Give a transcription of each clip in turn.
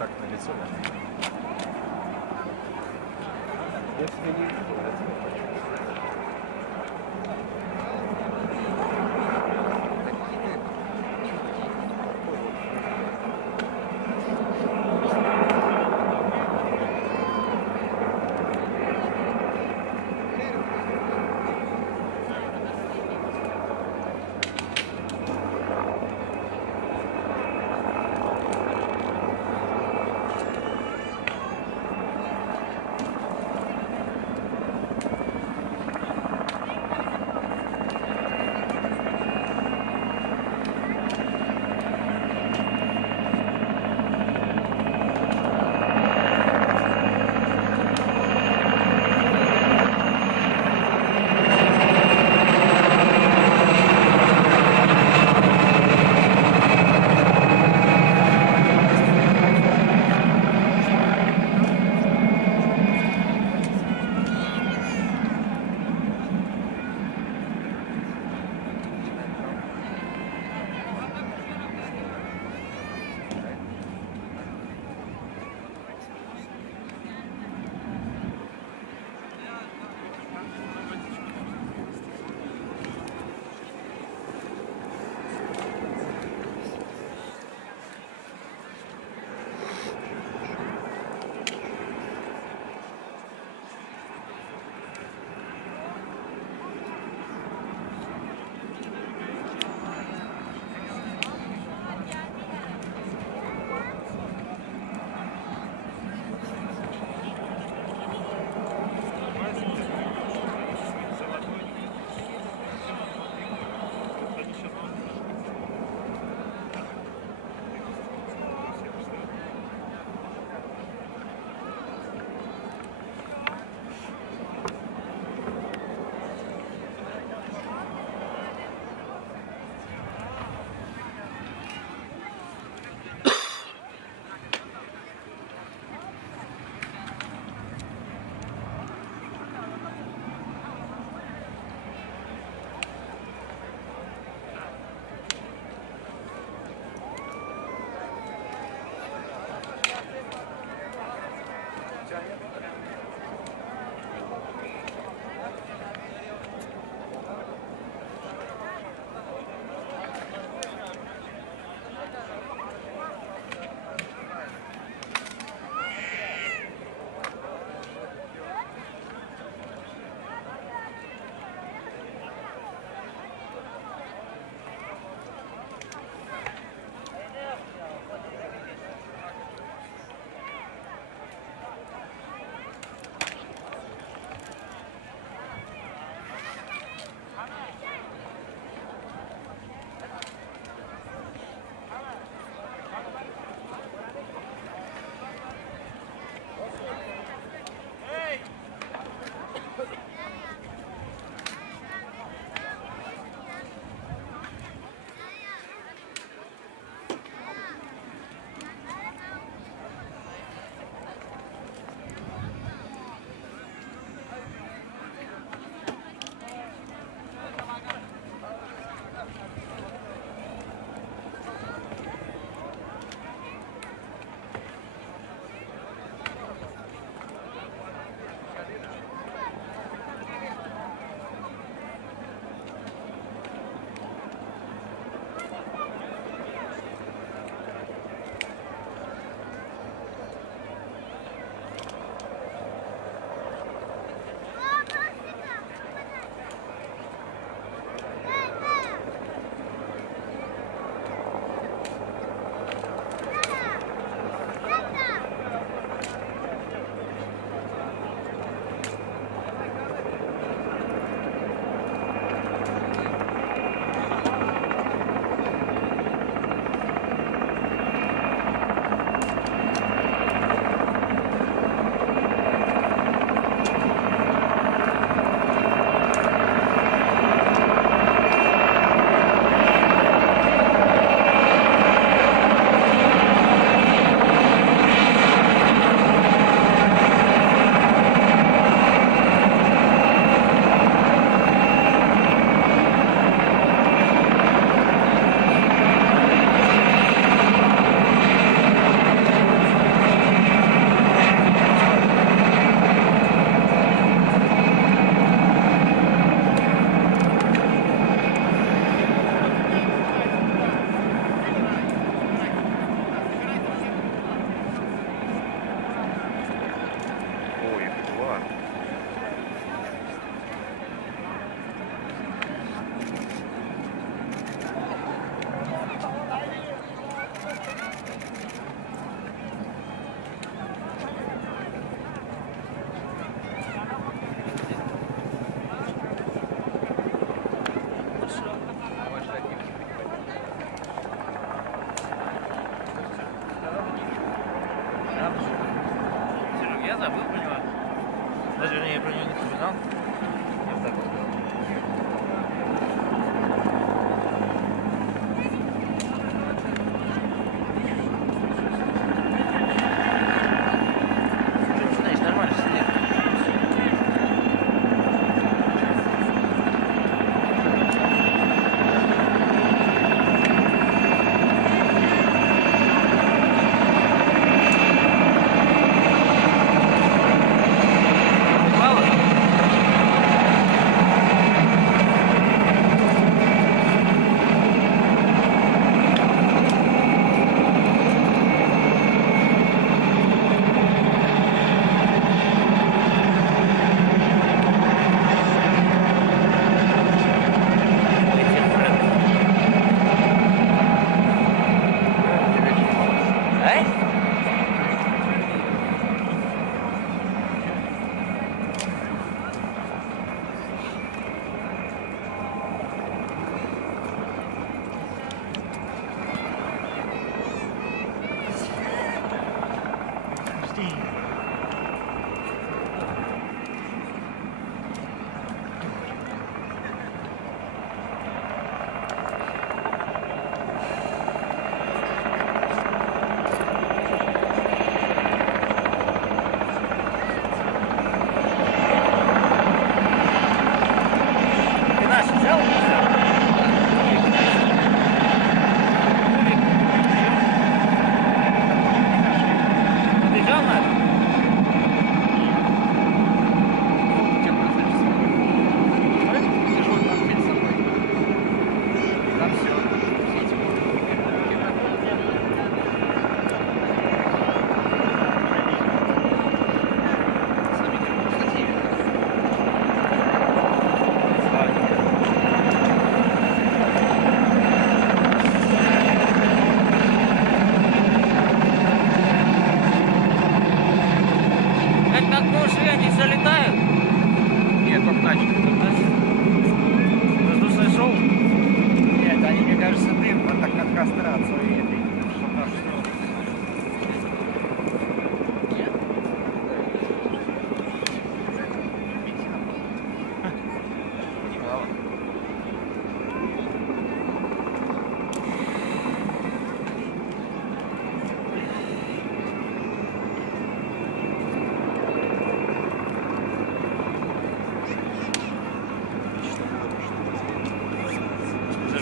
так на лицо. Я тебя не видел, я тебя хочу.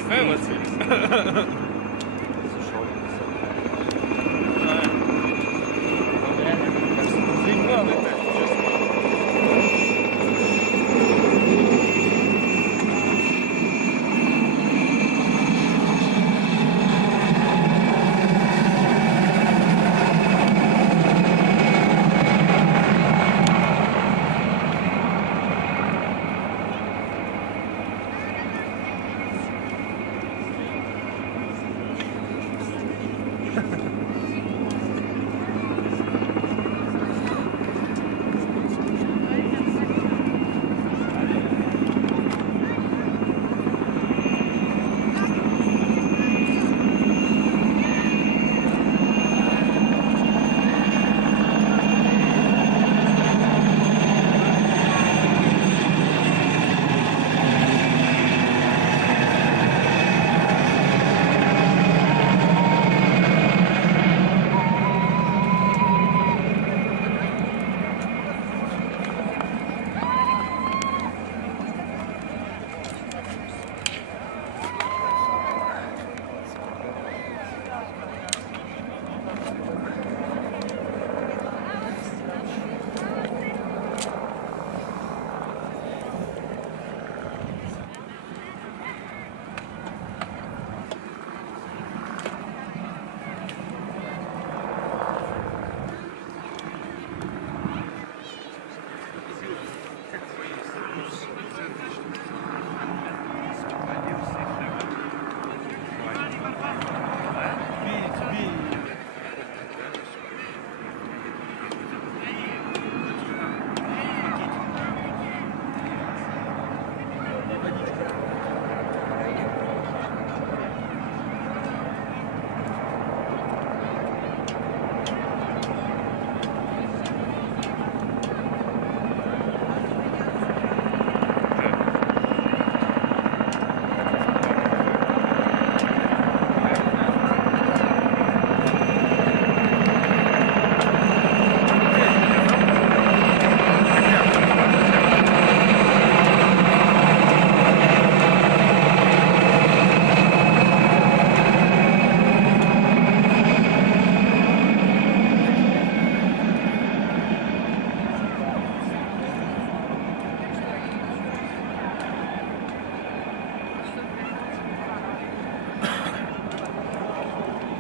кафе оце. Заїбали так, чесно.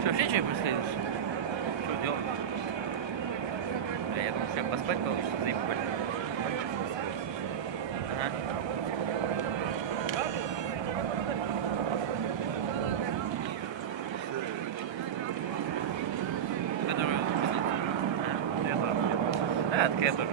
Вообще что последуешь? Что делать? Бля, я думал, что поспать получится, заебали. Ага. Которую да, от Кэпа.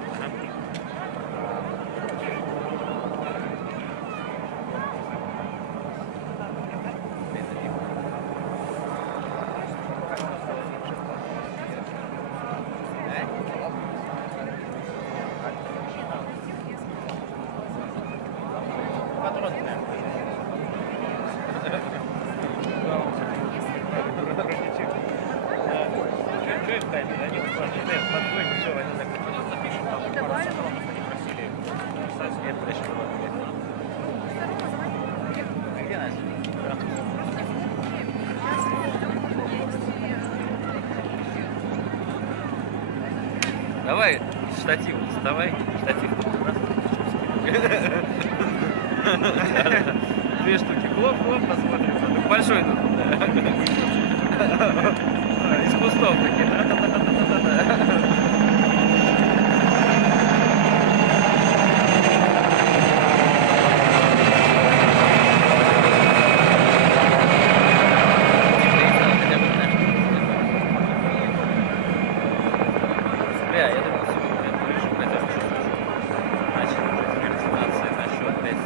Где Настя? Давай штатив, вставай, штатив. Две штуки, хлоп-хлоп, посмотрим. Большой тут. Из кустов такие. Бля, я думал, сегодня ближе к этому начали презентации насчет, блядь,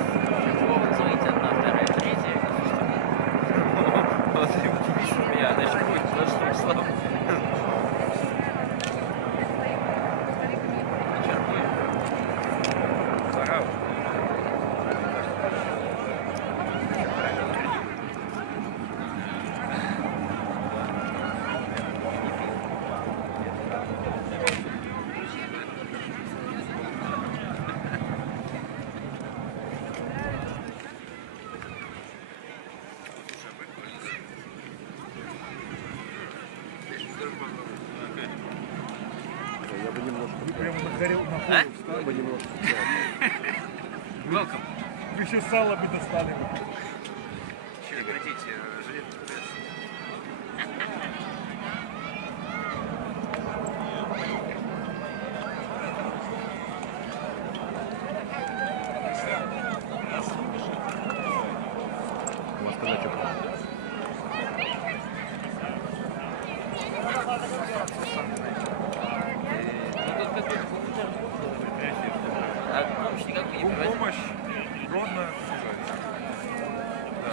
звонить одна, вторая, третья. Вот, и вот, меня, значит, будет 26 числа. А? Бы немножко. Welcome. Вы еще сало бы достали. Че, хотите, жилетку без? У вас когда что? А помощь никакой не привозит? Помощь Гродно снижается. Да.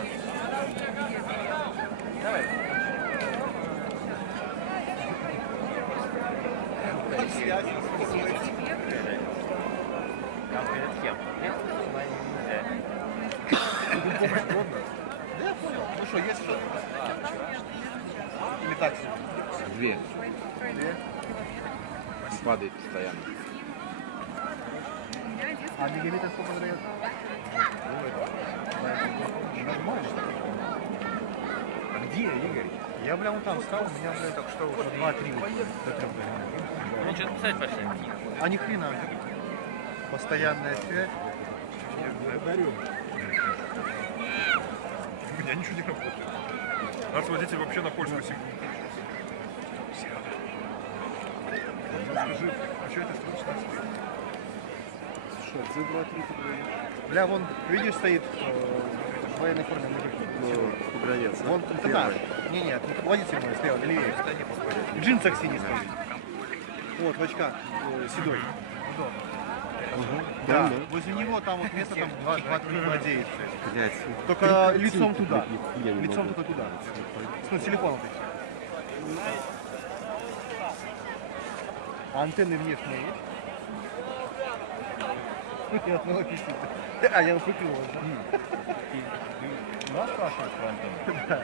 Давай. Там перед кем? Помощь Гродно. Да, я понял. Ну что, есть что? Или так себе? Две. И падает постоянно. А мегабита сколько дает? Нормально. Где, Игорь? Я, бля, вон там встал, у меня, бля, так что уже 2-3 до 3. Ну, что-то писать пошли. А ни хрена. Постоянная связь. Дарю. У меня ничего не работает. Наш водитель вообще на польскую сигнал. Скажи, а что это срочно стоит? Что, Z2, 3 бля, вон, видишь, стоит в военной форме мужик. Погранец. Вон, это наш. Не, нет, водитель мой слева, левее. В джинсах синий стоит. Вот, в очках, седой. Да, возле него там вот место там 2-3 владеет. Блять. Только лицом туда. Лицом туда. Ну, телефон вот эти. А антенны внешние есть? Ни одного писите. А, я купил его. Нас спрашивают про антенну? Да.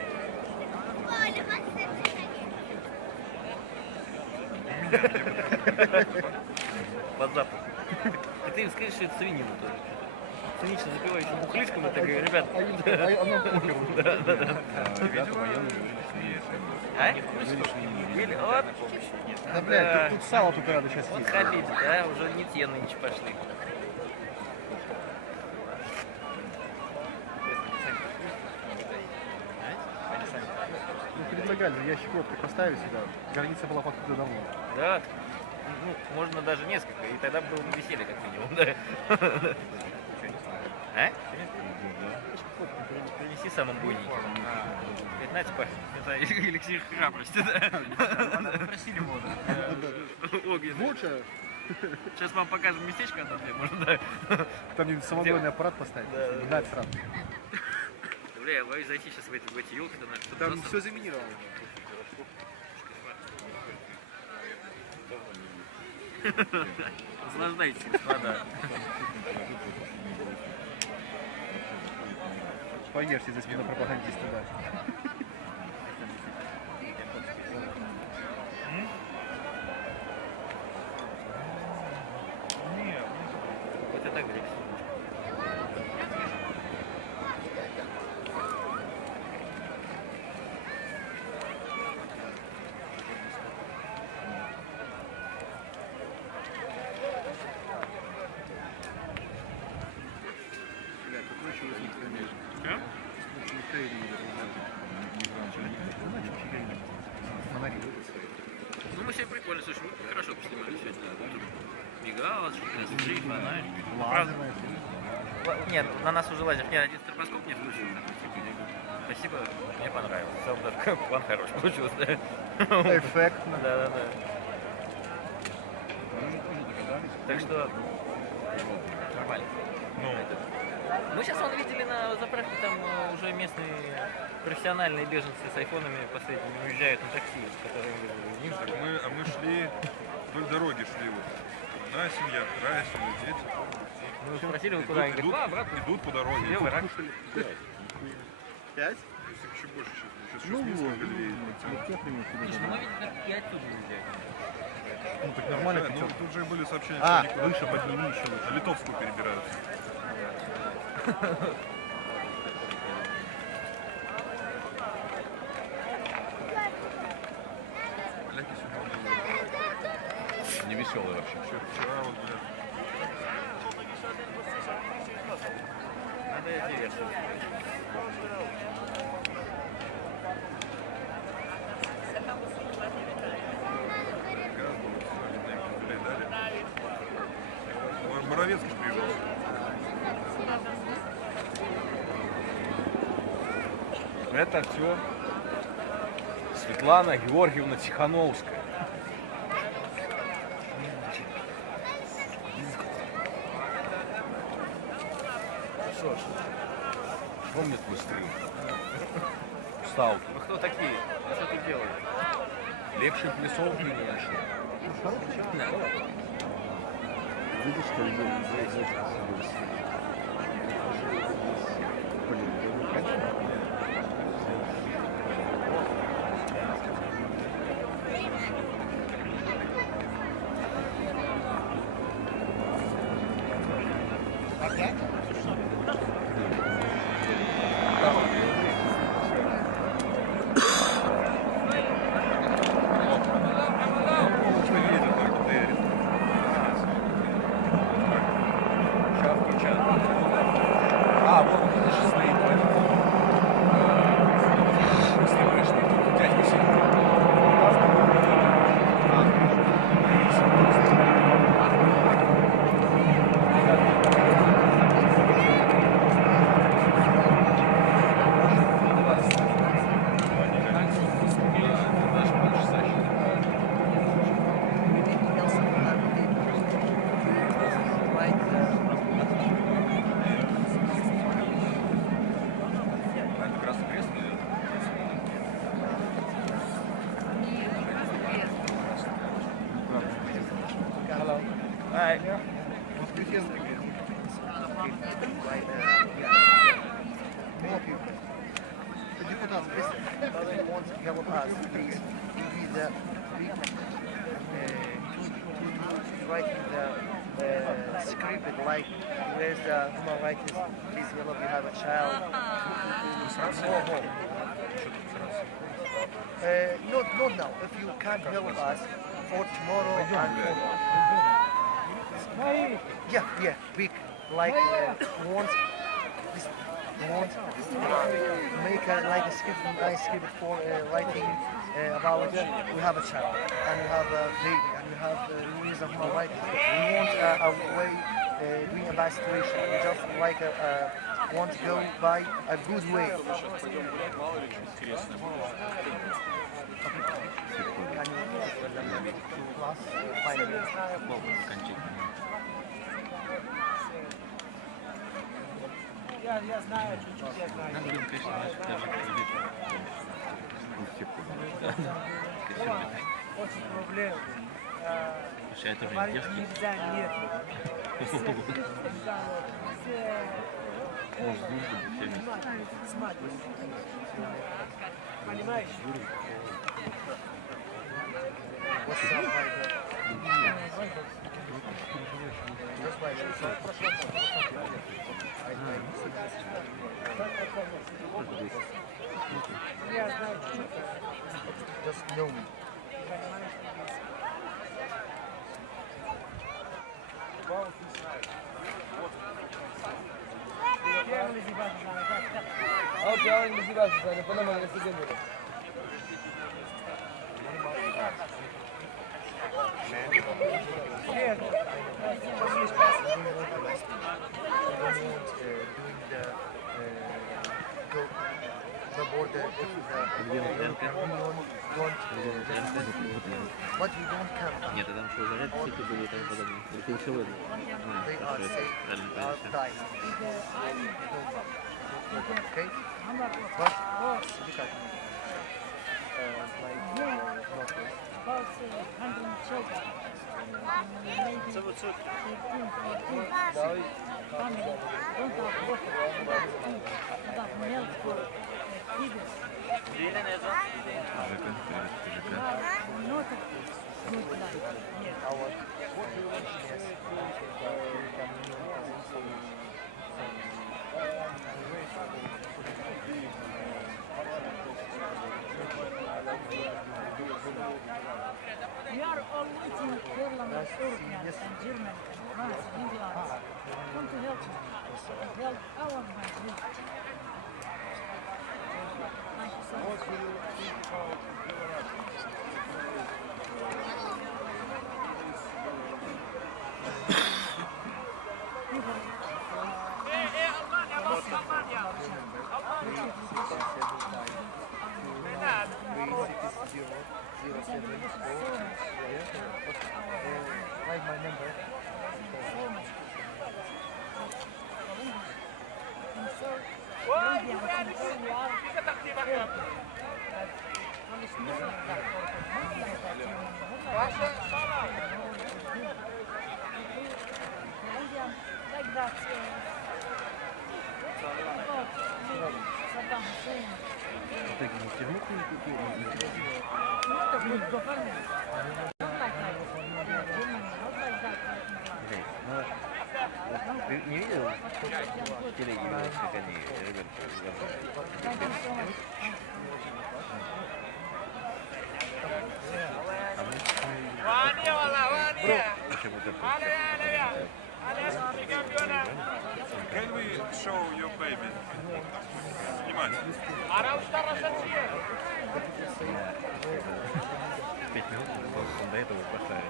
Под запах. И ты им скажи, что это свинина тоже. Цинично запивающим бухлишком, это говорю, ребят. А нам похер. Ребята военные А? Или, вот. Да, блядь, тут сало только надо сейчас Вот есть. хабиб, да, уже не те нынче пошли. Ну, предлагали же ящик водки поставить сюда. Граница была покрыта давно. Да, ну, можно даже несколько, и тогда было бы веселье как минимум, да. А? Принеси самым буйненьким. Знаете, Паш, это эликсир храбрости, да? Просили воду. Огненный. Лучше. Сейчас вам покажем местечко одно, где можно, да. Там где самогонный аппарат поставить. Да. Гнать сразу. Бля, я боюсь зайти сейчас в эти елки-то наши. Тут Там просто- все заминировано. Наслаждайтесь, господа. Поешьте за спину пропагандиста, да. Нет, Вот это грязь. Ну мы себе прикольно, слушай, мы хорошо поснимали сегодня. Тут мигалочки, красивый фонарь. Лазерная. Нет, на нас уже лазер. Нет, один стробоскоп не включил. Спасибо, мне понравилось. В целом даже план хороший получился. Да, Эффектно. да, да. Так что нормально. ну, Мы сейчас вон видели на заправке, там уже местные профессиональные беженцы с айфонами последними уезжают на такси, которые им так мы шли вдоль дороги, шли вот. Одна семья, вторая семья, дети. Мы спросили, вы куда? Они Идут, говорят, обратно. идут по дороге. Левый рак. 5? Их еще больше сейчас. Сейчас Ну с Минска вот, галереи. Слушай, ну мы видели, как и отсюда уезжают. Ну так нормально Да, ну, пятёрка. тут же были сообщения, А, что они выше подними еще лучше. на Литовскую перебираются. Поляки сегодня Не веселый вообще. вчера вот, блядь, Надо диверсию. Моровецкий ж приезжал. Это все Светлана Георгиевна Тихановская. Что ж, что мне твой стрим? Устал. Вы кто такие? Вы что тут делаете? Лепший плясов не нашли. Да. Видишь, что людей здесь Что едет, так, Дерри. Сейчас включат. А, вот видишь, стоит СТВшный, тут дядька сидит. Как раз крест идет. Hi. Воскресенский где? More people. The депутат, please. Want to help us, please. Give me the writing the script like where's the human rights, please help you have a child. More. Not now. If you can't help us for tomorrow and for yeah, week like want this want make like a script, nice script for writing about we have a child and we have a baby and we have needs of human rights. We want a way doing a bad situation. We just like want to go by a good way. Can you class 5 minutes? Очень проблем. Слушай, это же индийский. Нельзя, нет. Может, нужно бы все вместе. Понимаешь? Я знаю, что Just know me. The border if the Union want but we don't come. Нет, там что, заряд всякие были и тому подобное. Это еще выгодно. They are Хорошо, safe, правильно are понял. dying. Okay? But look at me. Like notice. About 100 children. Maybe 13, 14 family don't have water, about milk for kids. Not a good life here. Our We are all waiting for Parliament, European and German and France and England. Come to help you. Help our man. Thank you so much. Write my number. I'm so maybe I'm so young. Well, it's not like that. Not like that. Maybe I'm like that. About Saddam Hussein. Not a good government. Not like that. Germany. Not like that. Ты не видел телевизор, как они ребята Thank you so much. Can we show your baby? Снимать. 5 минут, он до этого поставили.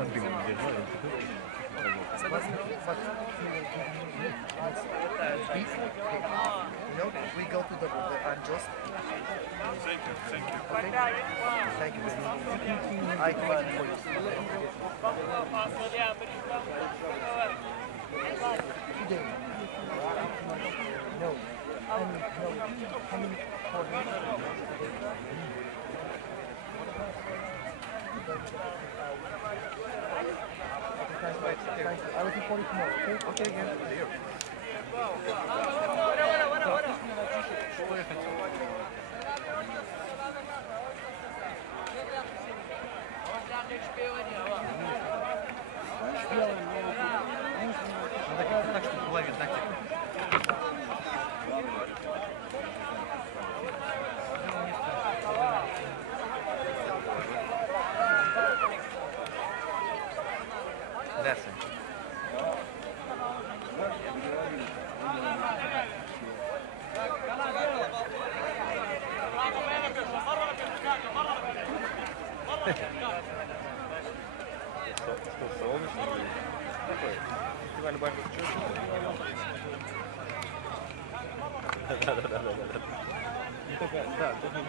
Он дымом держал, он You know, we go to the unjust. Thank you, thank you. Okay? Thank you very much. I fight for you. Today. No. Thank you. I'm looking forward to tomorrow. Okay? Okay again. так, чтобы была видна техника. Да, Сань. Что, солнечно? Такой фестиваль бальных чувств. Да. Ну, только, да, только...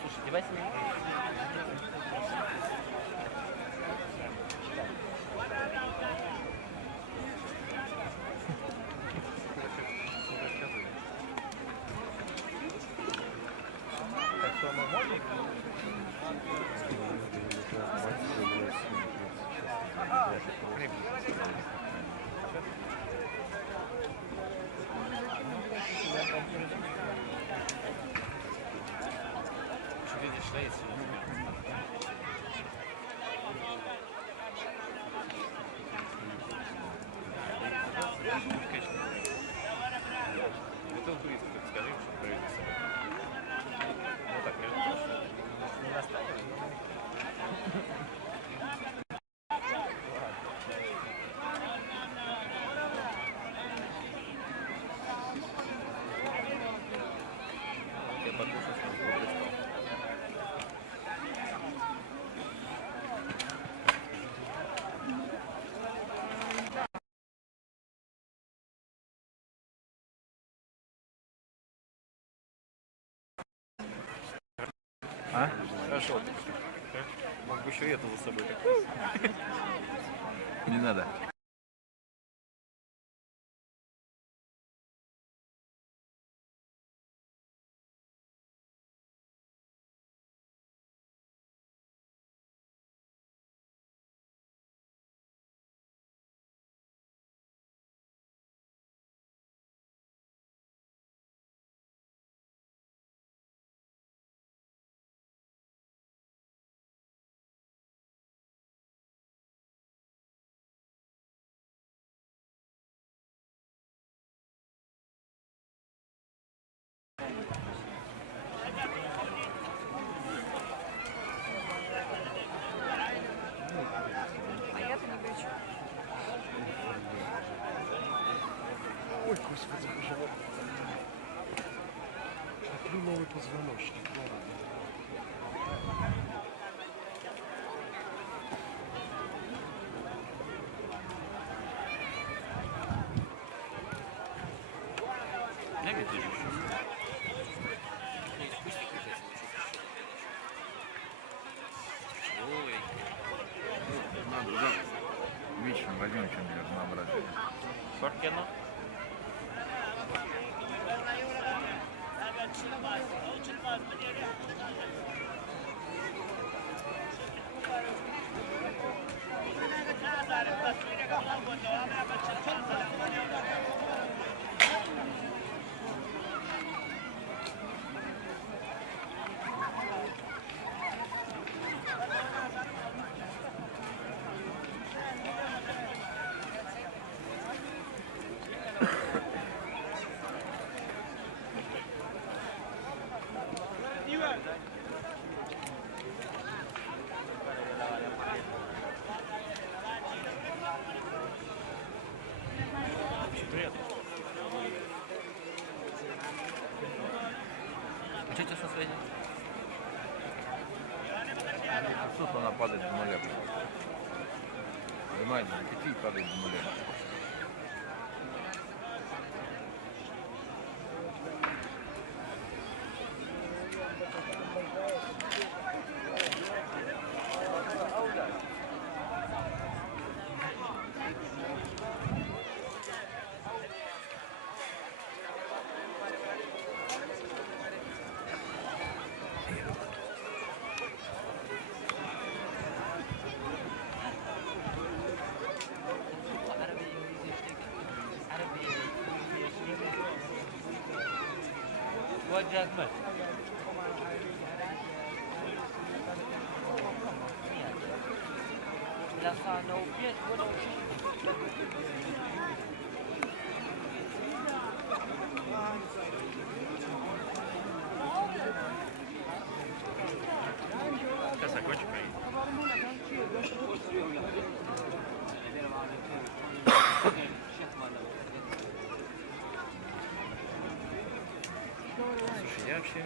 Слушай, девайс не... Так что оно может? Что видишь, что есть? Это туристы, так скажи им, что привезли с собой. Ну так, между прочим. Не настаивай. Я покушал, что он А? Хорошо. Мог бы еще и это за собой так. Не надо. Ой, господи, боже мой. Куплю новый позвоночник. Ладно. Не видишь еще. Спустик какой-то Ой. Надо, да. Вечером возьмем что-нибудь разнообразие. Porque no? А что у тебя со связью? Тут она падает до нуля. Понимаете, пяти падает до нуля. وجهك بس لا صانو بيت ولا Сейчас закончим Слушай, я вообще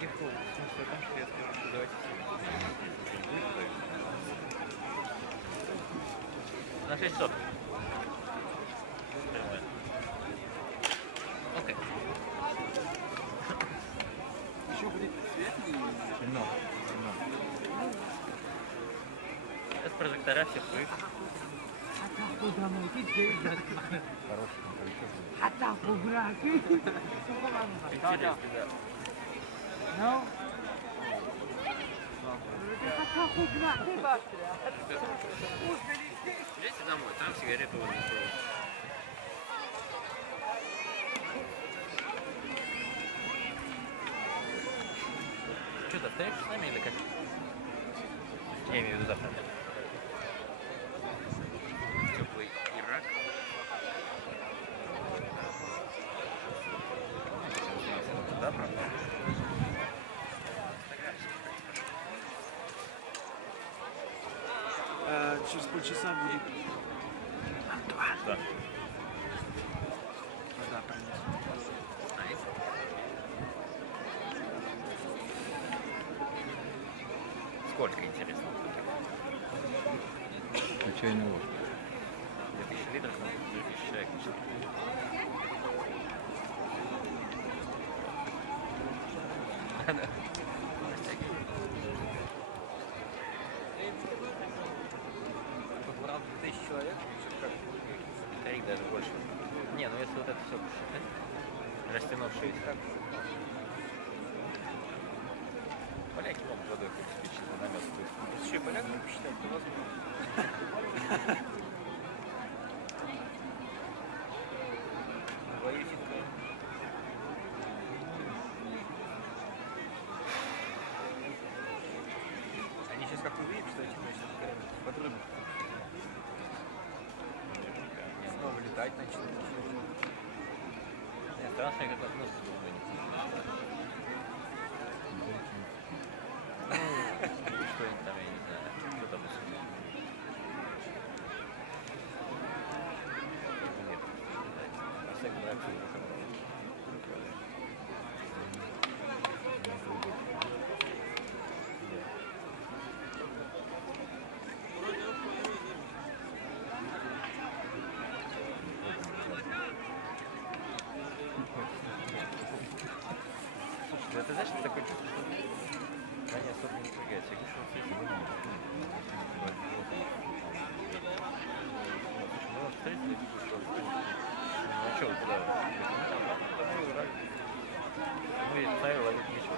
ехал в смысле о том, что я скажу, что давайте на 6 часов. Окей. Еще будет свет? Темно. Сейчас прожектора все вкрыты. Хороший композитор. Интересно, да. No? Идите домой, там сигареты возле стола. Что, ты остаешься с нами или как? Я имею в виду завтра. Теплый Ирак. Да, правда? Через полчаса будет. Да. Вода принесу. Найс. Сколько, интересно? На чайную ложку. 2000 литров на 2000 человек. Тут брал 2000 человек, как 3 даже больше. Не, ну если вот это все посчитать, растянувшись так. Поляки могут водой обеспечить на намет. Еще поляков посчитать, то возможно. Воюфитка. Они сейчас как увидят, что эти носят под рыбу. Снова летать начнут. Нет, страшно, как относятся друг к другу. Что-нибудь там, я не знаю, кто там усудил. Нет, а всякий раз Слушай, ну это знаешь, это такое чувство, что они особо не напрягаются. Я говорю, что вот если слушай, ну вот встретили, что ну а что, куда? Домой рак. Ну я не знаю, ловить нечего.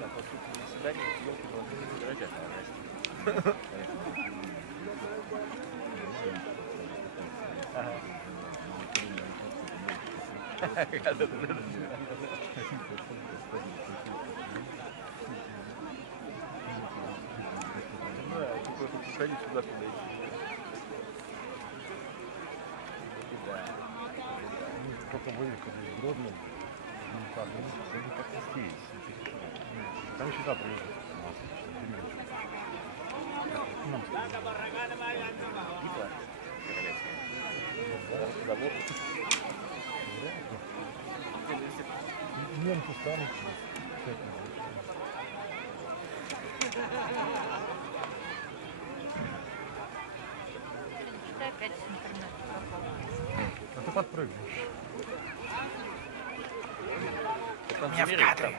Да, по сути, на свидание елки молодые не дорогят, а Ходить сюда, куда идти. Только выехали из Гродно, ну как, они как-то здесь. Там еще завтра нужно. Битва королевская. Забор. Немцы станут. Что опять с интернета пропал? А ты подпрыгнешь. У меня в кадре.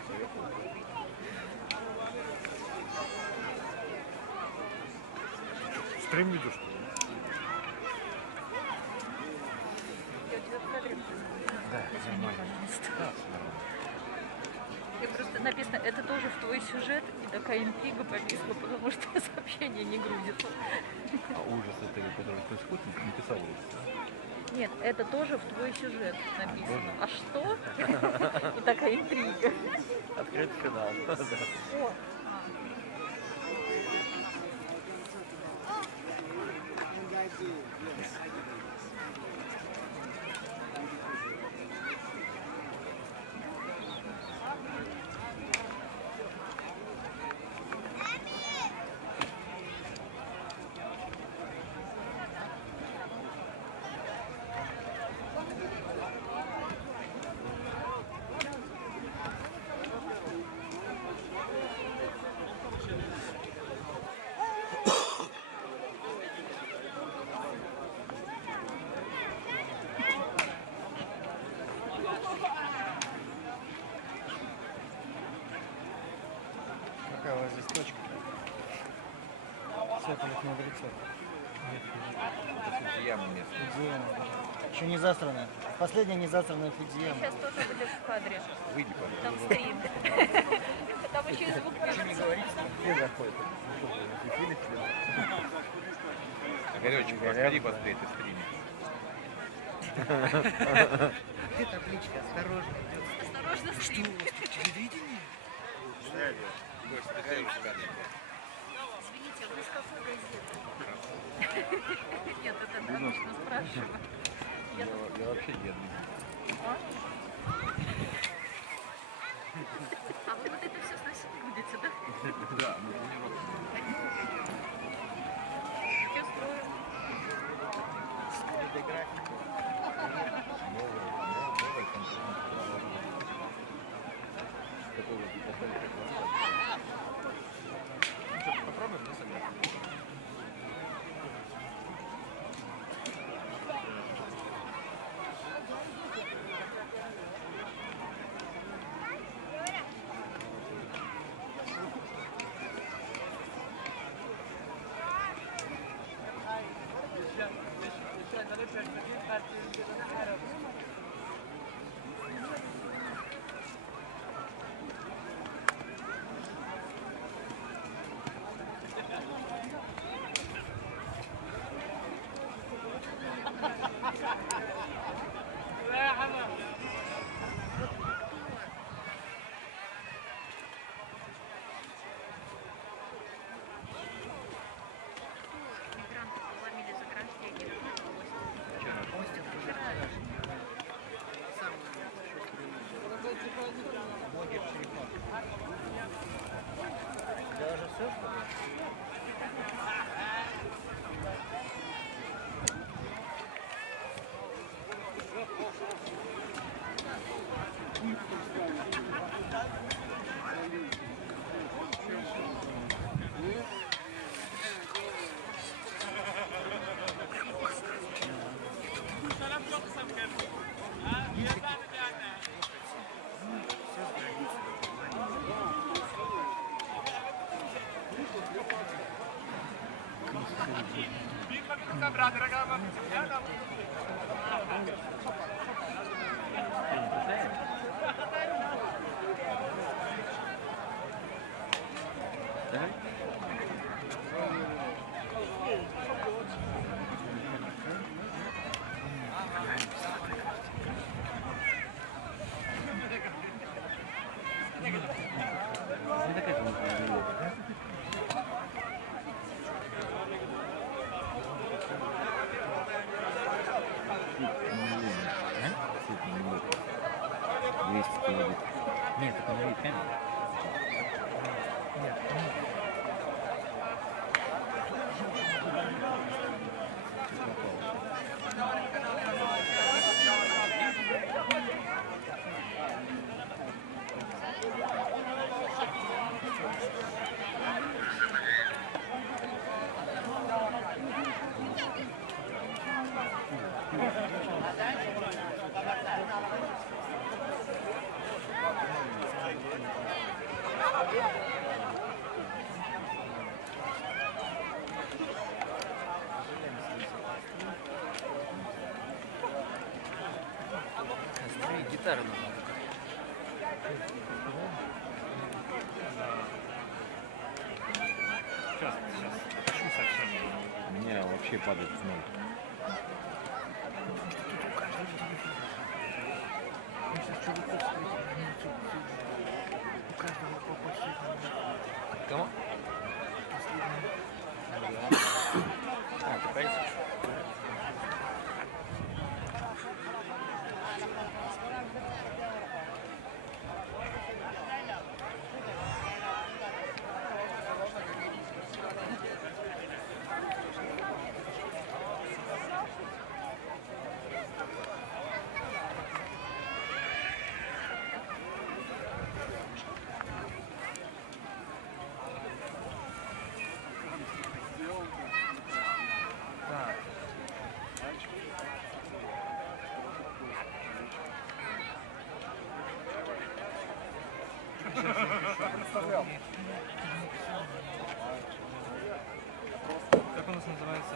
Стрим видишь? Я у тебя в кадре. Да, Извини, нормально. пожалуйста. И просто написано, это тоже в твой сюжет, и такая интрига повисла, потому что сообщение не грузится. А ужас этого, который происходит, не писал. Нет, это тоже в твой сюжет написано. А что? И такая интрига. Открытый финал. О, Какая у вас здесь точка? Сепалев мудреца. Фудзияма место. Фудзияма. Еще не засранная. Последняя не засранная Фудзияма. сейчас тоже будешь в кадре. Выйди, пожалуйста. Там стрим. Там еще и звук пишется. Где заходит? Игоречек, расскажи быстрее, ты стримишь. Где табличка? Осторожно, идет. Осторожно, стрим. Телевидение? Извините, вы из какой газеты? Нет, это да, нужно спрашивать. Я вообще едный. А вы вот это все сносить будете, да? Да, мы планируем. Все строим. Новый контент. Такого диапазона, как WhatsApp. Ну что, попробуем, не согласен. Мигранты поломили заграждение. Блогер Нет, это на вид камень. Гитару нужно. Сейчас, напишу сообщение. У меня вообще падает в ноль. Кому? А, ты поедешь? Как у нас называется?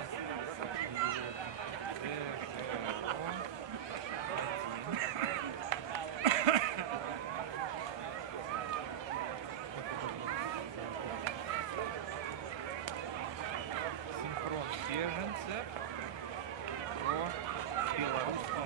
Синхрон беженцев про белорусские.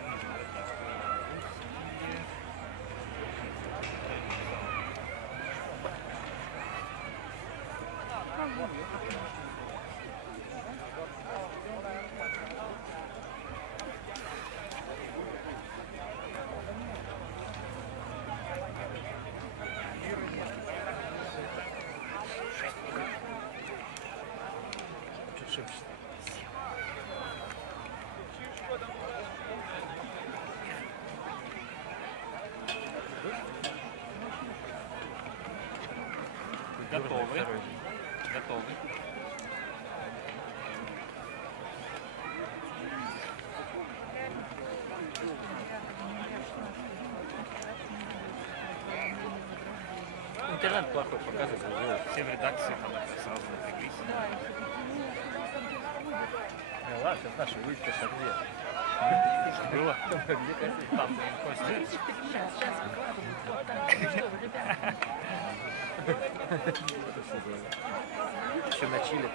Готовы? Готовы. Интернет плохой показывает. Все в редакции там это сразу напряглись. Ладно, сейчас наши выйдут, а где? Было? Где Костя? Там, Костя. Сейчас, выкладываю. Еще на Чили там.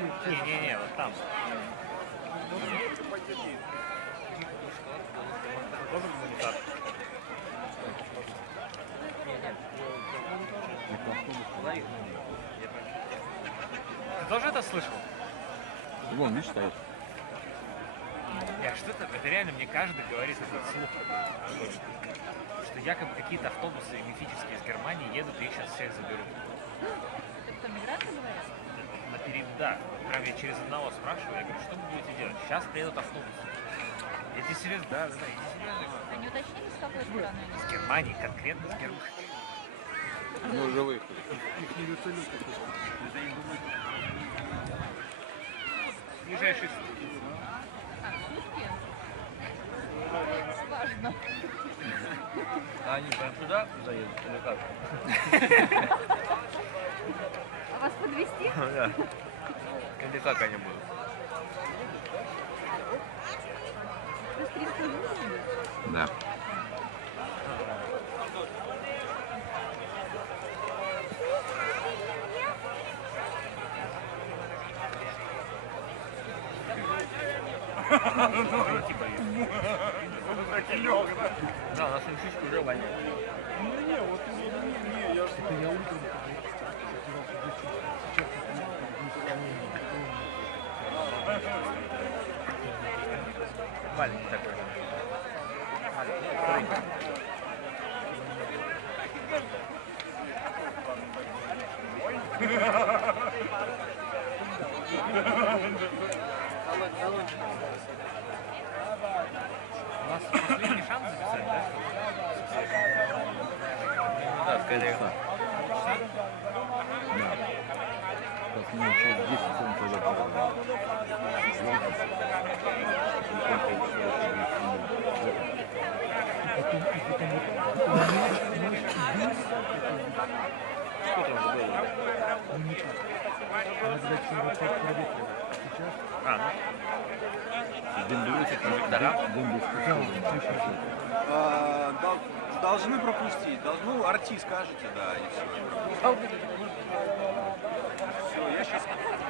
Не-не-не, вот там. Тоже гуманитар. Ты тоже это слышал? Вон, видишь, стоит. Что-то, это реально мне каждый говорит этот слух. Что якобы какие-то автобусы мифические из Германии едут и их сейчас всех заберут. Это кто, мигранты говорят? Да, прям я через одного спрашиваю, я говорю, что вы будете делать? Сейчас приедут автобусы. Я тебе серьезно, да, я тебе серьезно говорю. А не уточнили, с какой стороны они? С Германии, конкретно с Германии. Мы уже выехали. Ближайшие сутки. А, сутки? Важно. А они прям туда заедут или как? А вас подвезти? Да. Или как они будут? Да. Да, у нас шишки уже воняют. Маленький такой. У нас последний шанс записать, да? Да, скорее. Сейчас минут через 10 он тогда Что там же было? А, ну. дым бросит, дым бросит. Должны пропустить. Ну, арти скажете, да, и все. Все, я сейчас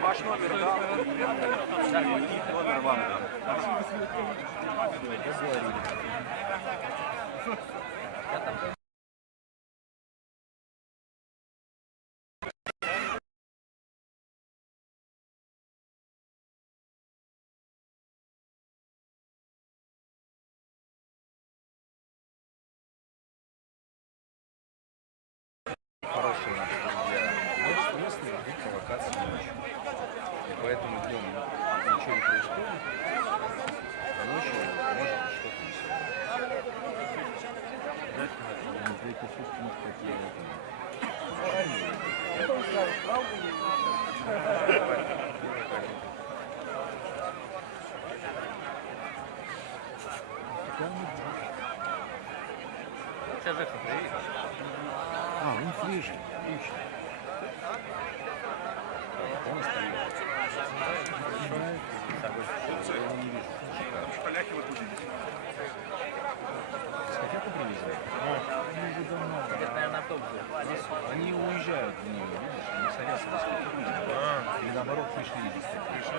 ваш номер дам, и номер вам дам. Хорошие наши друзья. Местные ведут провокации ночью. И поэтому днем ничего не происходит, а ночью может быть что-то веселое. За эти сутки не спать Сейчас Жека приедет. А, он свежий, отлично. Он остается. Я его не вижу. Поляки возбудились. Дискотеку привезли? Они уже давно. Это, наверное, автобус. Они уезжают в нее, видишь? Они садятся в дискотеку. Или наоборот пришли из дискотеки.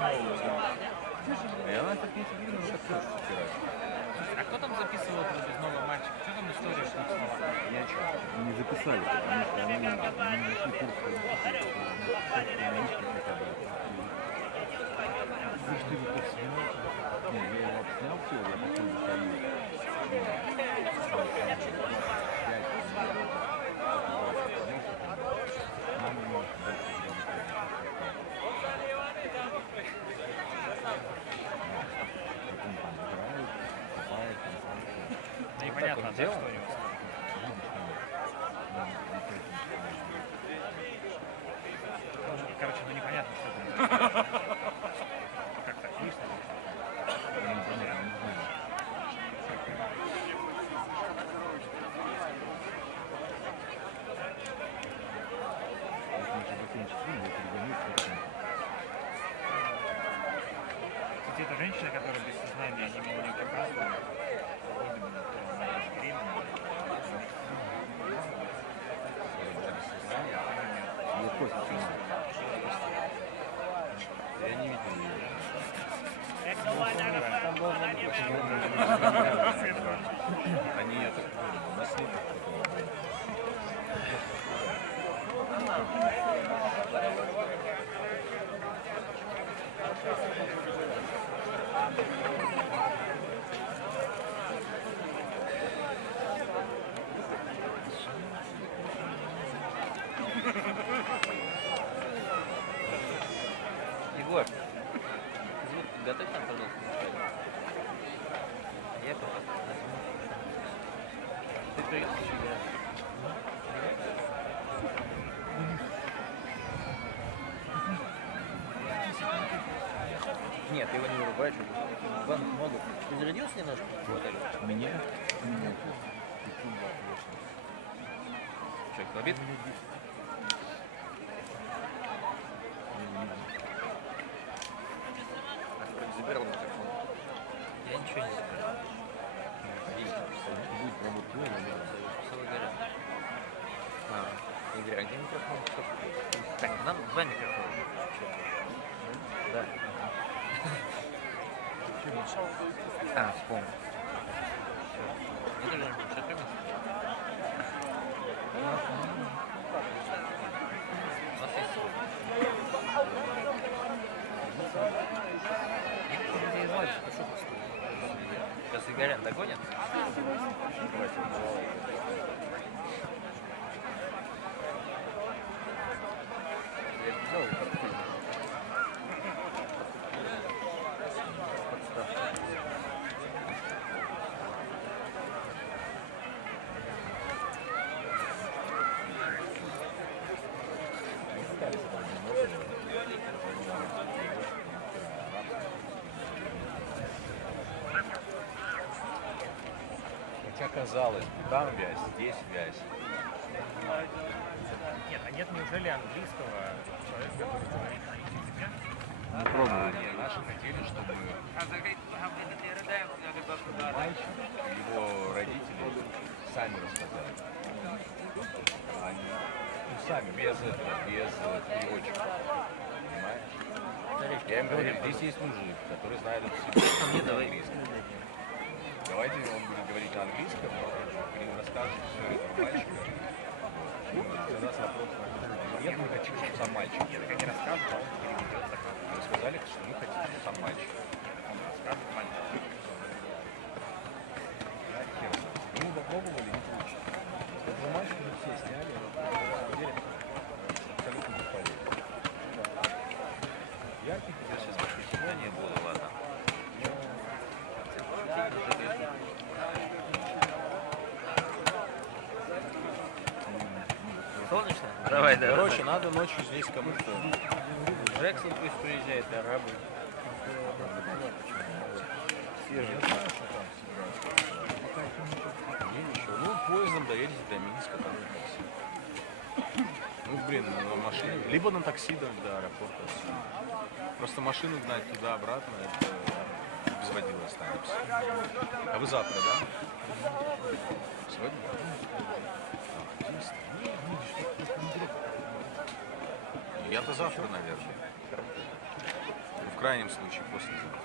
И она так не видно, как тоже вчера. А кто там записывал этого безногого мальчика? Что там история с ним слова? Ни о чем. Не записали, потому что они не нашли курс по хотя бы. Вы что, его поснял? Не, я его обснял все, я потом достаю. Да непонятно, да, что у него. Короче, ну непонятно, что это. Как так вышло? Кстати, эта женщина, которая без сознания, они у нее как раз беременна, Они это несли. Егор, звук готовь нам, пожалуйста, на. Я пока. Ты переключи, да. Нет, его не вырубаешь, банк могут. Ты зарядился немножко? Меня? Человек побит? Забирал микрофон. Я ничего не забирал. Будет работать твой или нет? Все горят. Игорь, а где микрофон? Так, нам два микрофона. Да. Вспомнил. Все. Это же большой место. У нас есть. Сейчас Игорян догонит. Хотя казалось бы, там вязь, здесь вязь. Нет, а нет неужели английского человека, который говорит на их языке? Мы пробовали. Нет, наши хотели, чтобы мальчик и его родители сами рассказали. Они сами, без этого, без переводчика. Понимаешь? Я им говорю, здесь есть мужик, который знает это все. Мне давай. Давайте он будет говорить на английском, и рассказывать все это мальчика. Ну, у нас вопрос. Нет, мы хотим, чтобы сам мальчик. Нет, так они рассказывают, а он переведет заказ. Мы сказали, что мы хотим, чтобы сам мальчик. Он рассказывает мальчик. Мы попробовали, не получилось. Этого мальчика мы все сняли, на самом деле абсолютно бесполезно. Ярких Я сейчас вообще тебя не буду, ладно. Солнечно? Давай, да. Короче, надо ночью здесь кому-то. Джексон пусть приезжает, арабы. Свежий. Я знаю, что там собираются. Не, ничего. Ну, поездом доедете до Минска, там на такси. Ну, блин, на машине. Либо на такси до аэропорта. Просто машину гнать туда-обратно, это без водила останемся. А вы завтра, да? Сегодня? Я-то завтра, наверное. Ну, в крайнем случае, послезавтра.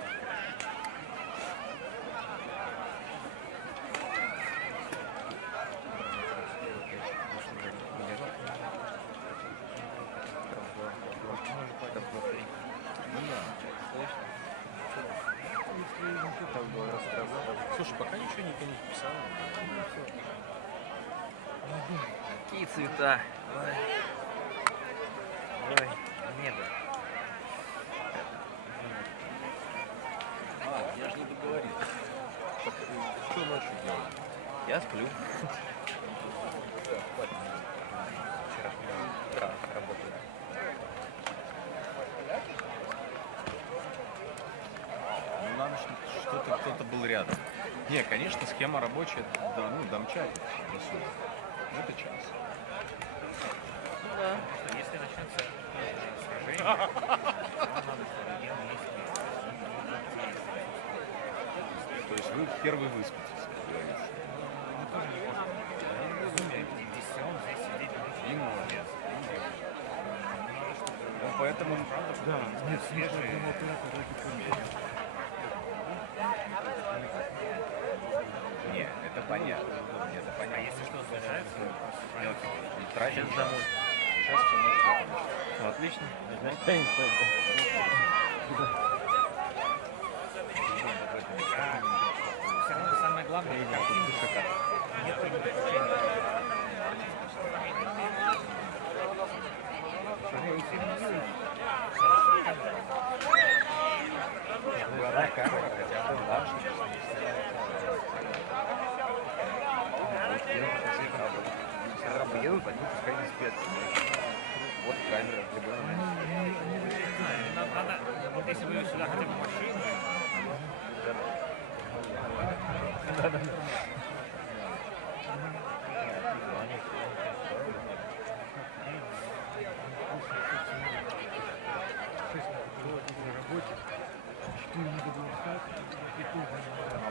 Слушай, пока ничего никто не писал. Какие цвета? Ой, небо. Я же не договорил. Что ночью делать? Я сплю. Да, работаю. Ну, надо, чтобы кто-то был рядом. Не, конечно, схема рабочая, да, ну, домчать до суда. Ну, это час. Да. Если начнется сражение, то надо, чтобы один То есть вы первый выспитесь, как говорится. И молодец. Ну, поэтому... Да, нет, свежие. понятно. Нет, это А понятно. если что случается, Мелкий трафик. Сейчас домой. Сейчас все может закончиться. Ну, отлично. все равно самое главное, нет предотвращения. Была камера, хотя бы дальше. Инстаграм поедут, они пускай не спят. Вот камера, Надо, вот если вы сюда хотя бы машину,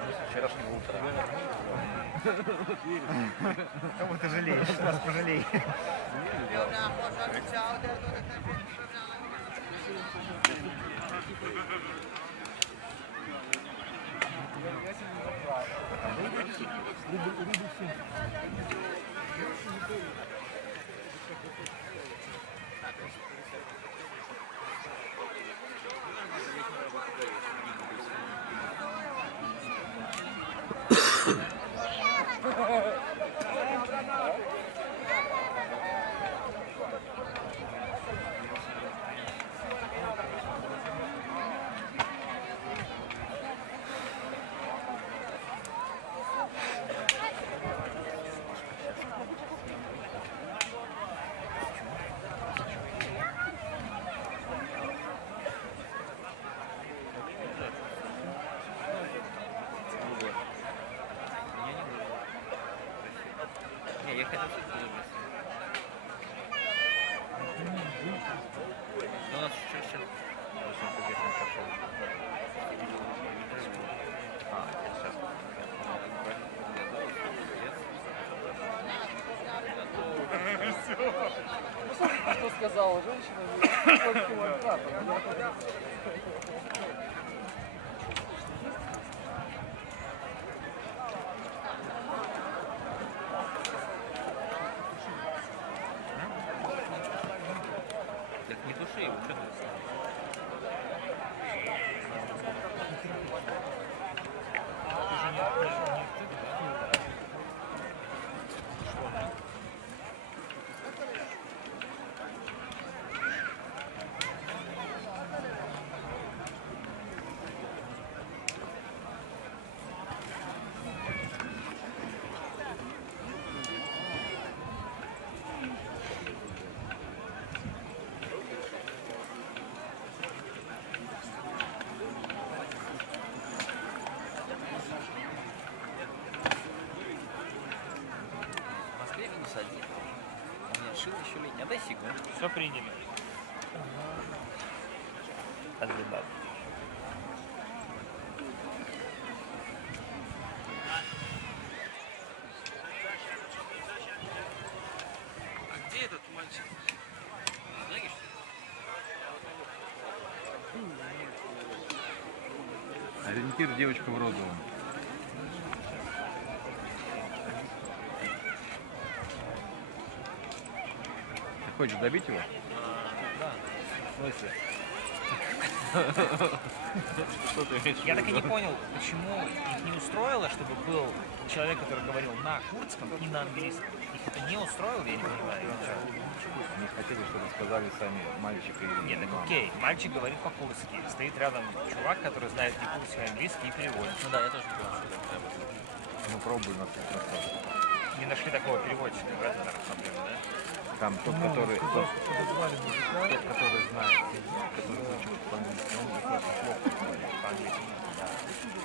с вчерашнего утра. Кому ты жалеешь? Нас пожалей. Не, я хотел все-таки забрать. Ну, у нас что сейчас? Что сказала женщина? Так не туши его, что ты? В Москве -1. У меня шил еще летний. Отдай сигу. все приняли. Отгребат. А где этот мальчик? Знаешь? Ориентир девочка в розовом. Ты хочешь добить его? Да. В смысле? Что ты имеешь в Я так и не виду? понял, почему их не устроило, чтобы был человек, который говорил на курдском и на английском. Их это не устроило, я не понимаю. Не хотели, чтобы сказали сами мальчик и Нет, так мама. окей, мальчик говорит по-курдски. Стоит рядом чувак, который знает и курдский, и английский, и переводит. Ну да, я тоже не понял, что это прям. Ну пробуй на вкус рассказывай. Не нашли такого переводчика, в этом, наверное, проблема, да? Там тот, который знает, который учит по-английски, он достаточно плохо говорит по-английски.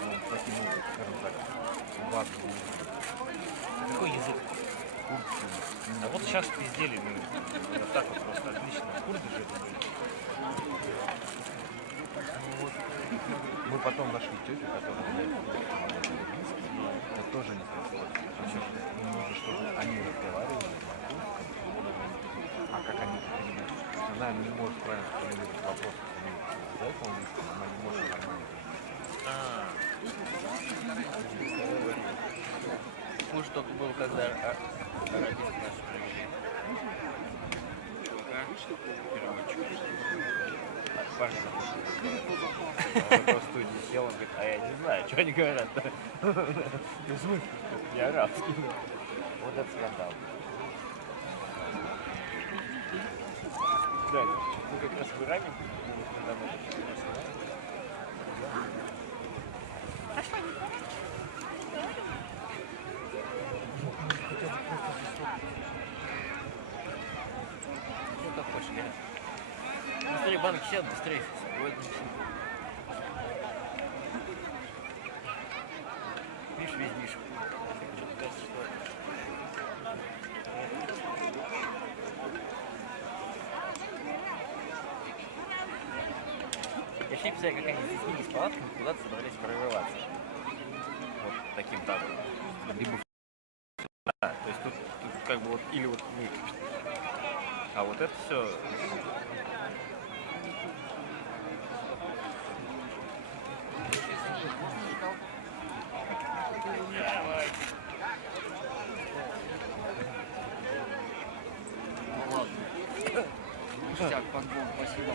Он потянул, скажем так, базу Какой язык? А вот сейчас пиздели, мы вот так вот просто отлично. Курды же это были. Мы потом нашли тетю, которая знает английский, но это тоже не происходит. Им нужно, чтобы они разговаривали на русском, а как они понимают. Она не может правильно сформулировать вопрос, они задают на английском, она не может нормально. А, хуже только был, когда арабисты наши привели. Чувака, переводчика. Парня. Он просто в студии сел, он говорит, а я не знаю, что они говорят-то. Ну, в смысле? Не арабский. Вот это скандал. Да, ну как раз в Иране. Ну как хочешь, конечно. Быстрее банк сел, быстрее сегодня. Видишь, весь движ. Что-то кажется, что... Я вообще не представляю, как они здесь не с палатками куда-то собрались прорываться. Вот таким табором. Либо да, то есть тут как бы вот, или вот мы. А вот это все. Ништяк, подбор, спасибо.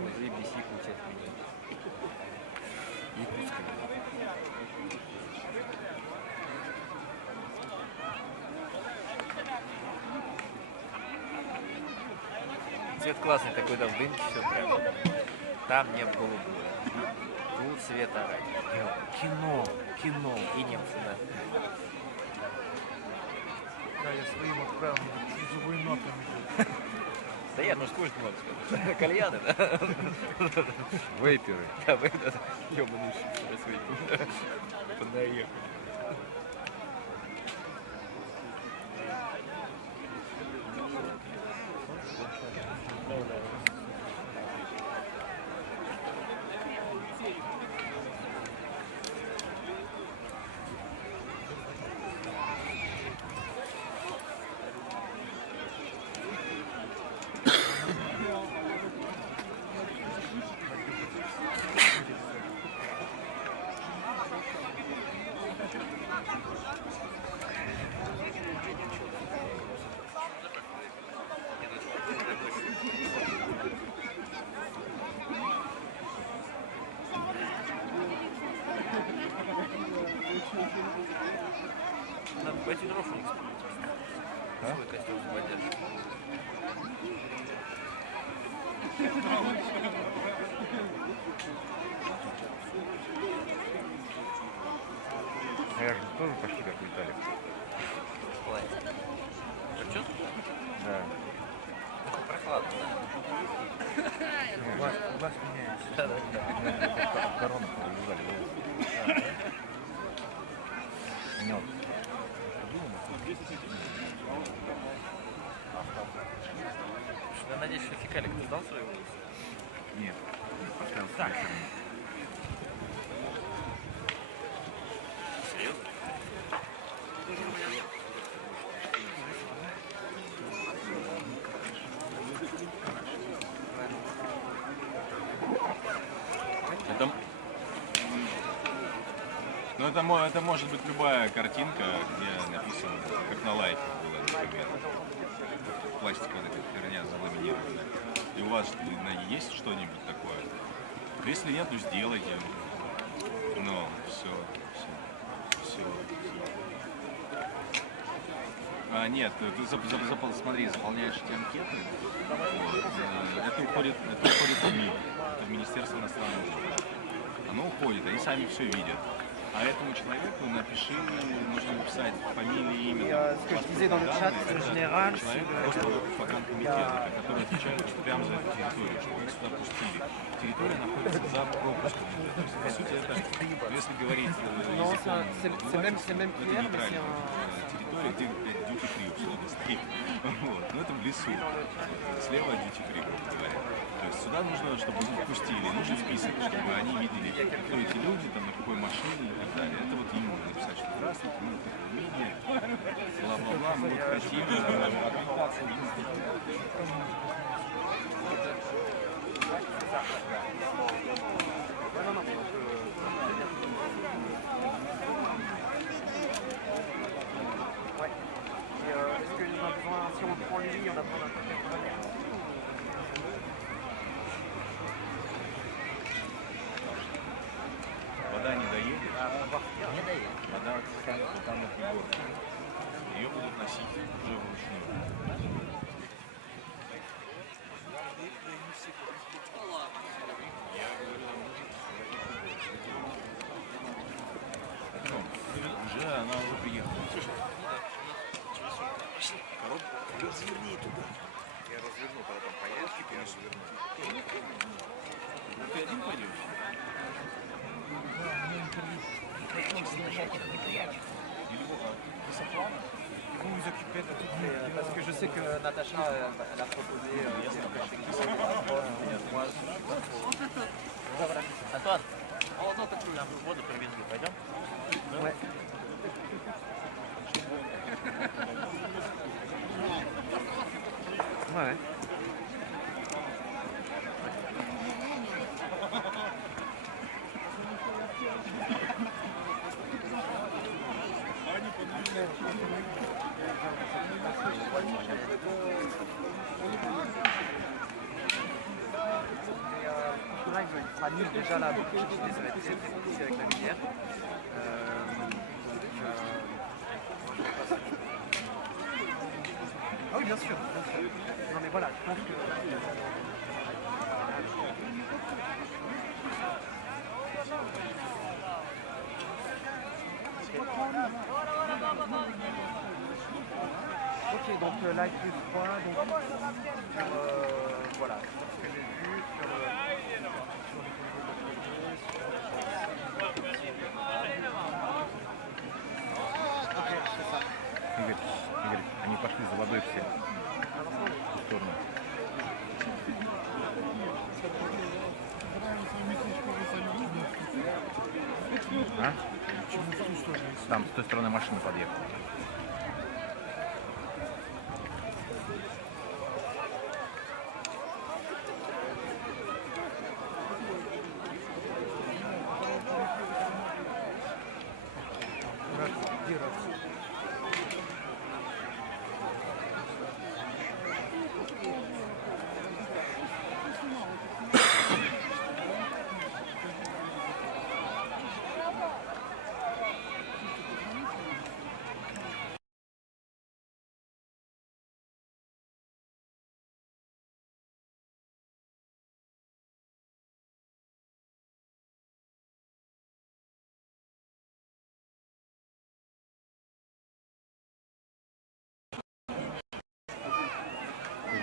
Музей Бесикути от меня. Якутская. Цвет классный такой, да, в дымке все прям. Там небо голубое. Тут цвет оранжевый. Кино. И немцы, да. Да, я своим отправил живой нотами. Да я, ну сколько много сказать. Кальяны, да? Вейперы. Да, вы, да. Ёбаный шип, свои. Понаехали. Надо пойти дров у них спрятать. Свой костюм поддерживать. Я же тоже почти как Виталик. Как чувствуешь? Да. Прохладно. У вас меняется. Да. От короны повязали. Мед. Я надеюсь, что фекалик ты сдал свою волосы? Нет. Так. Серьезно? Это, ну, это может быть любая картинка, где написано, как на лайфе было, например. Пластиковая такая херня заламинированная. И у вас есть что-нибудь такое? Если нет, то сделайте. Ну, все. Нет, ты смотри, заполняешь эти анкеты. Вот, это уходит в МИД, это в Министерство иностранных дел. Оно уходит, они сами все видят. А этому человеку напиши, нужно написать фамилию, имя. ce que je disais dans le chat, en général, Человек просто погранкомитета, который отвечает прямо за эту территорию, чтобы их сюда пустили. Территория находится за пропуском. То есть, по сути, это, если говорить Non, языком, c'est même это clair, mais c'est нейтральная un... территория, где duty free условно стоит. Вот. Но это в лесу. Слева duty free, грубо говоря. То есть сюда нужно, чтобы их пустили, нужен список, чтобы они видели, кто эти люди, там, на какой машине и так далее. Это вот ему написать, что здравствуйте, мы вот такое мнение, бла-бла-бла, мы вот хотим аккредитацию. Est-ce qu'on a besoin, si on prend lui, on a besoin d'un Вода не доедет. Не доедет. Вода станет вот там на пригорке. Ее будут носить уже вручную. Я говорю, уже она уже приехала. Коробку разверни туда. Я разверну, когда там поедешь, я разверну. Ну ты один пойдешь? Parce que je sais que Natacha, elle a proposé... Антон, нам воду привезли, пойдем? Ouais. Ouais. Là, il sera nul déjà là, donc ça va être très compliqué avec la lumière. Ah oui, bien sûr, bien sûr. Non mais voilà, je pense que... Ok, donc là il fait froid, donc voilà, ce que j'ai vu sur Ok, c'est ça. Игорь, они пошли за водой все в сторону. А? Там с той стороны машина подъехала.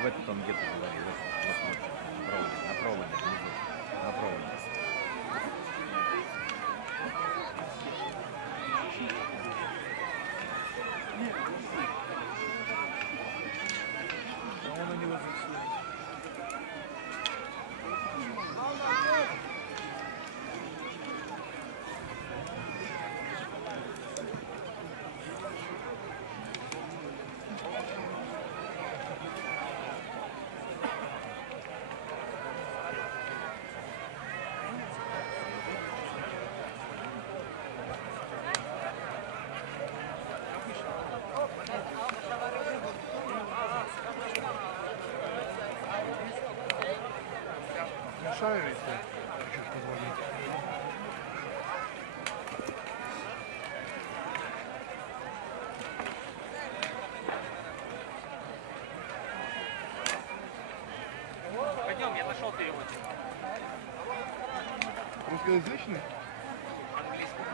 В этот он где-то говорил, на проводе, внизу, на проводе. Он у него засунул. Шарится. Хочу позвонить. Пойдем, я нашел переводчик. Русскоязычный? Английский.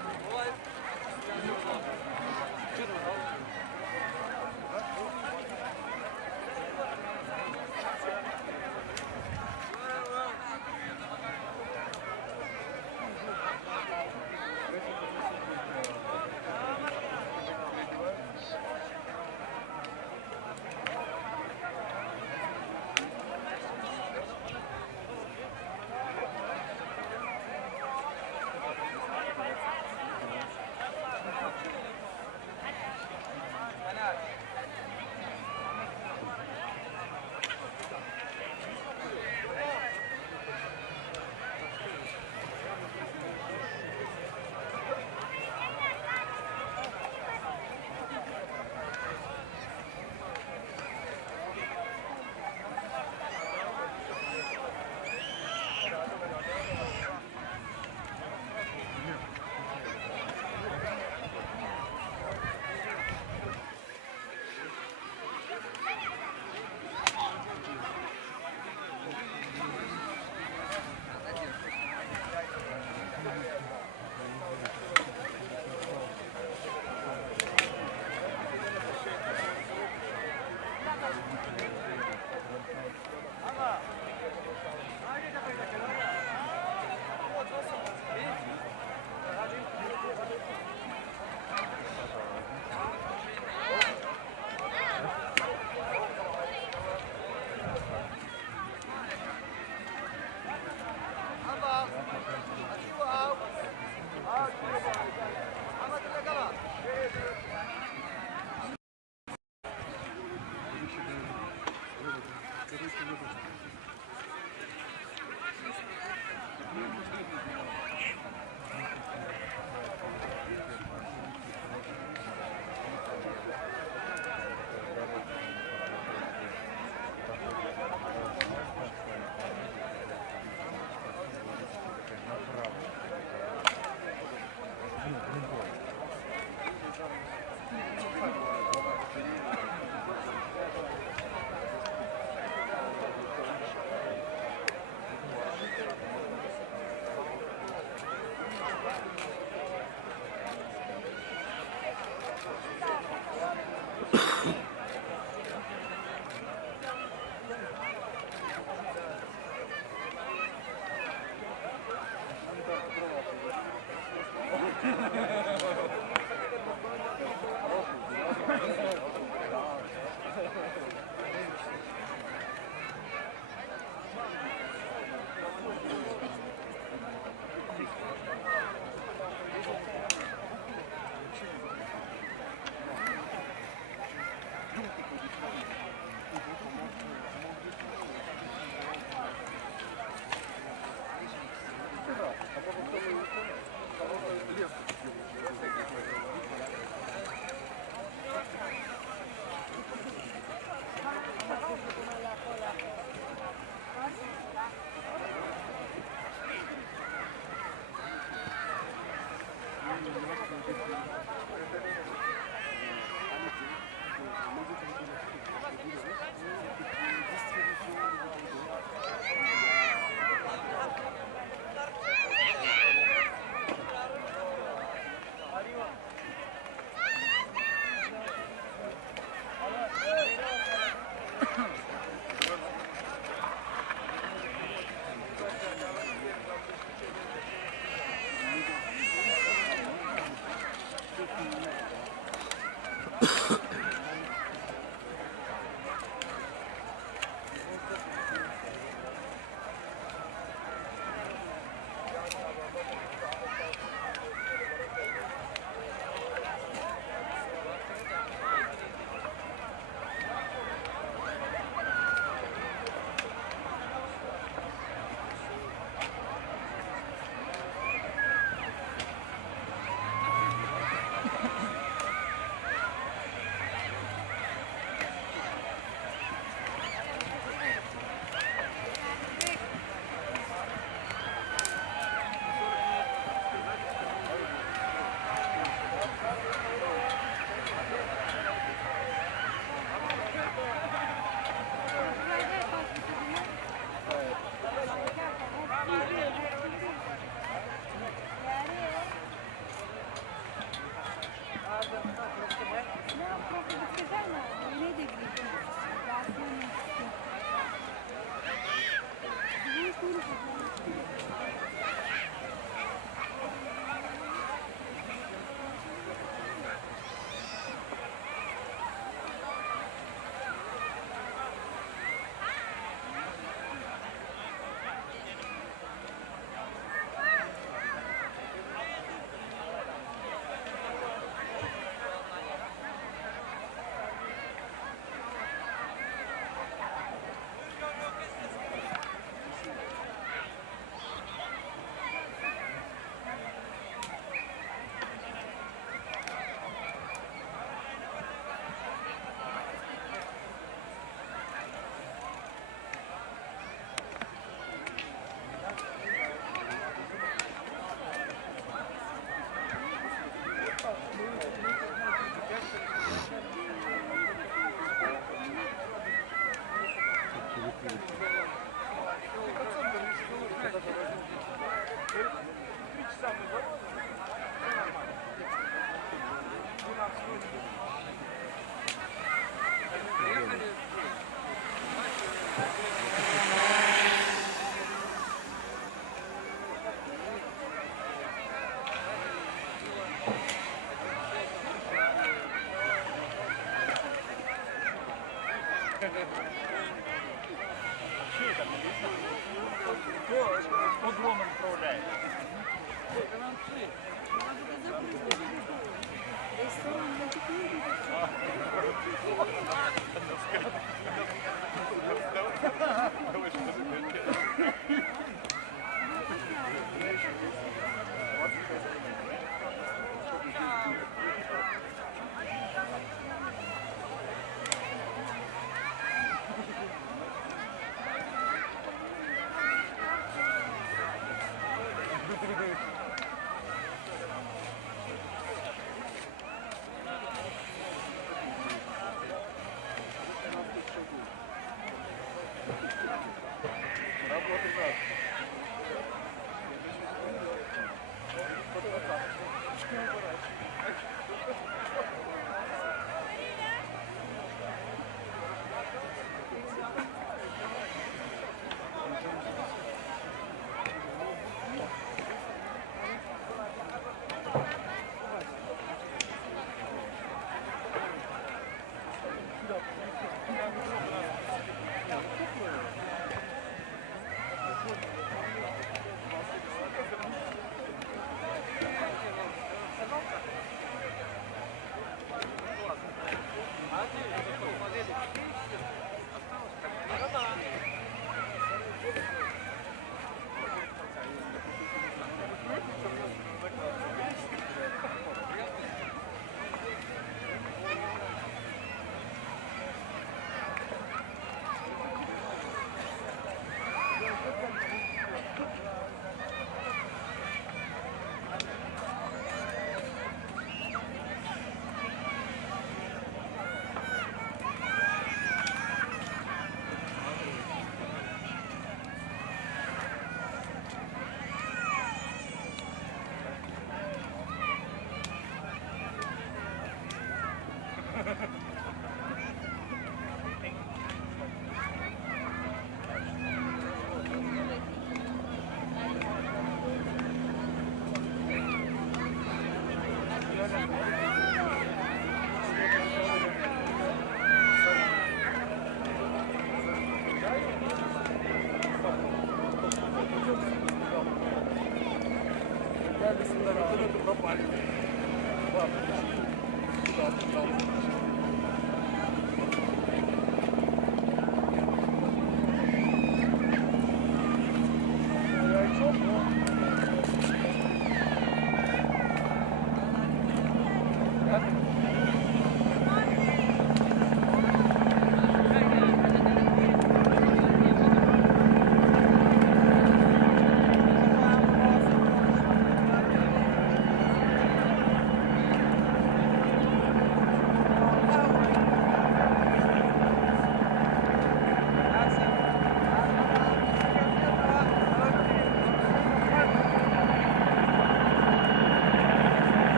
Кто дроном управляет?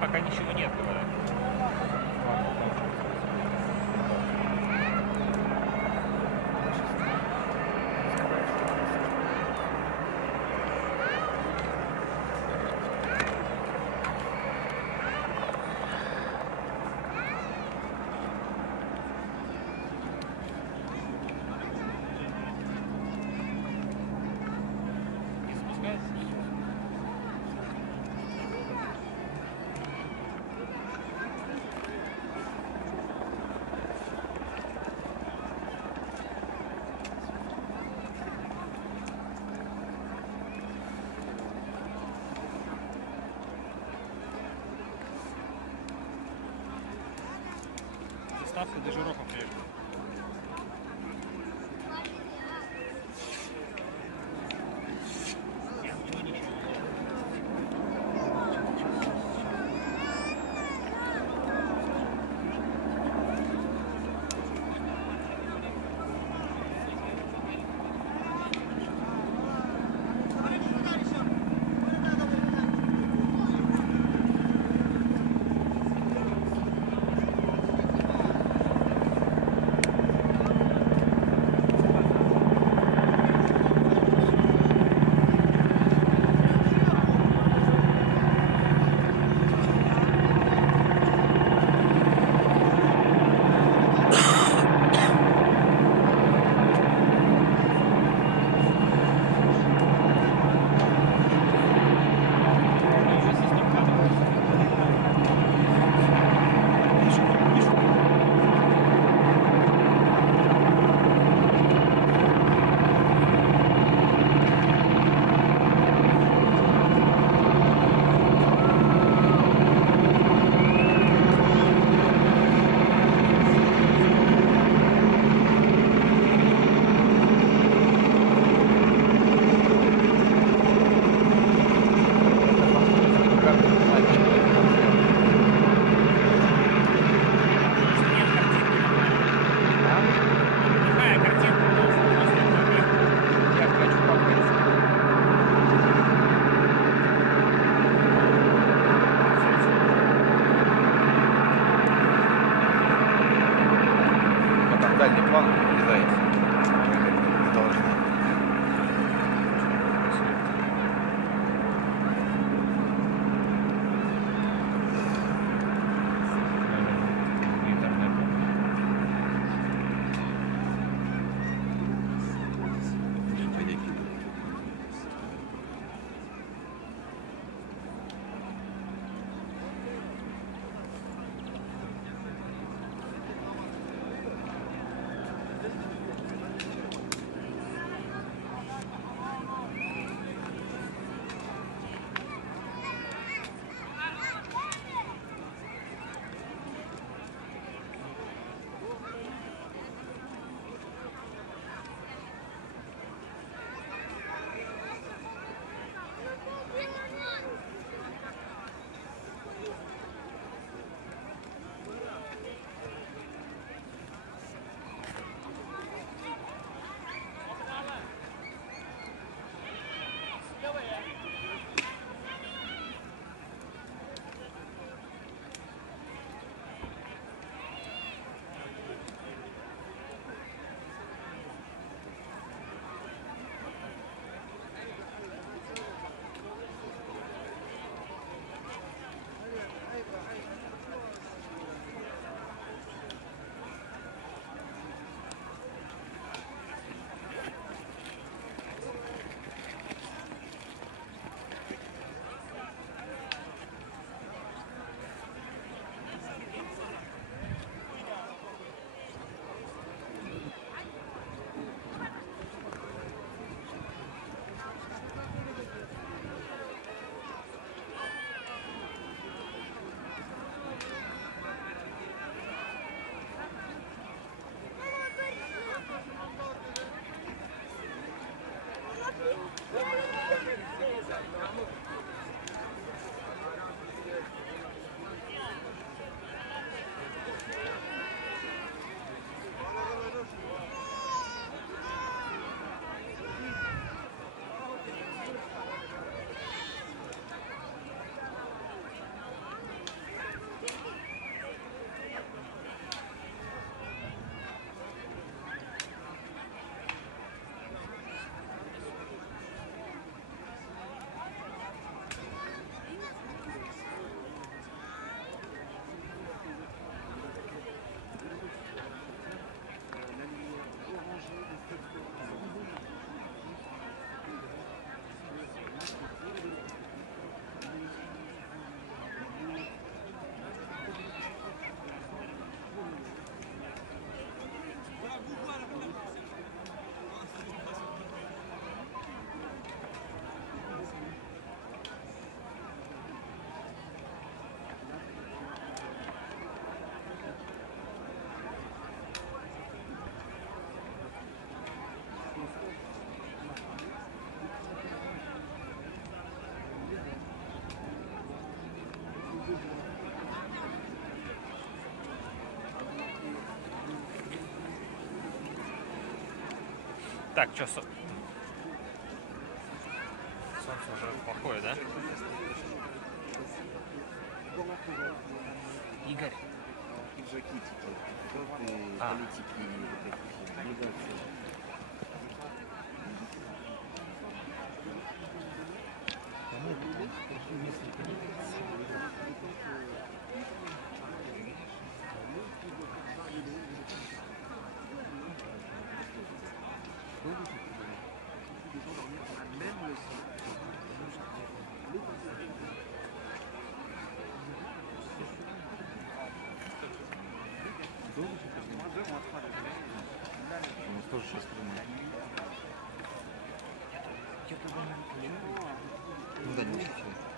Пока ничего нет, говорят. Не запускается? Заставка дожиров по-прежнему. Нет, у него ничего нет. Так, что, солнце уже плохое, да? Игорь. Пиджаки, типа, политики, вот эти делегации. У нас тоже сейчас ну да, не случайно.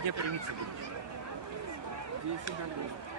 где привиться будешь? 10 августа.